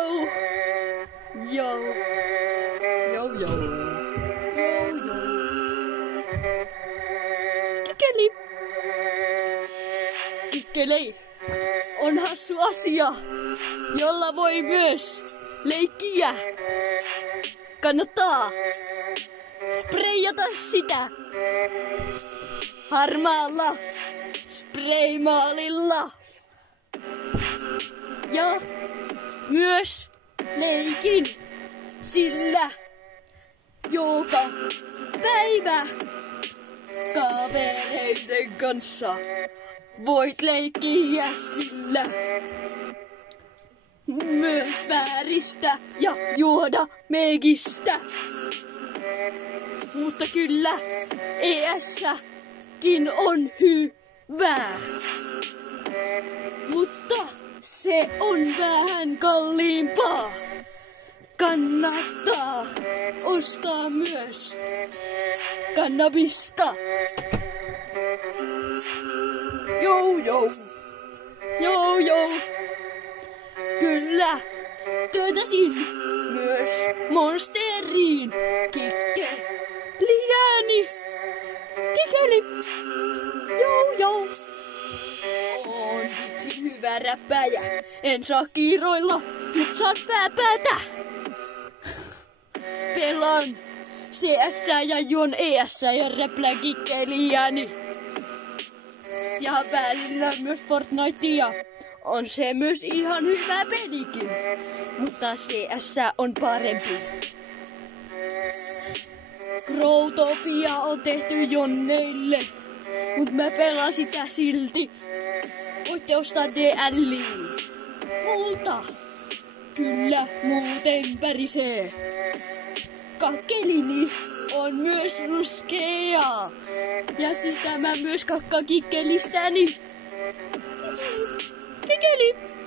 Yo! Yo! Yo, yo. Yo, yo. Kikeli! Kikeli on hassu asia, jolla voi myös leikkiä. Kannattaa spreijata sitä harmaalla spraymaalilla. Ja myös leikin sillä joka päivä kavereiden kanssa. Voit leikkiä sillä myös vääristä ja juoda megistä. Mutta kyllä ES-kin on hyvää. Mutta se on vähän kalliimpaa. Kannattaa ostaa myös kannabista. Joo, joo. Joo, joo. Kyllä. Töötäsin myös Monsteriin. Kikeliäni. Kikeli. Joo, joo. On vitsi hyvä räppäjä. En saa kiiroilla, mut saan pääpäätä. Pelaan CS ja juon ES ja räplään kikkeliäni. Ja välillä myös Fortnitea. On se myös ihan hyvä pelikin. Mutta CS on parempi. Growtopia on tehty jonneille. Mut mä pelaan sitä silti. Voitte ostaa DL:iin multa. Kyllä muuten pärisee. Kakkelini on myös ruskea. Ja sitä mä myös kakkakikkelistäni. Kikeli!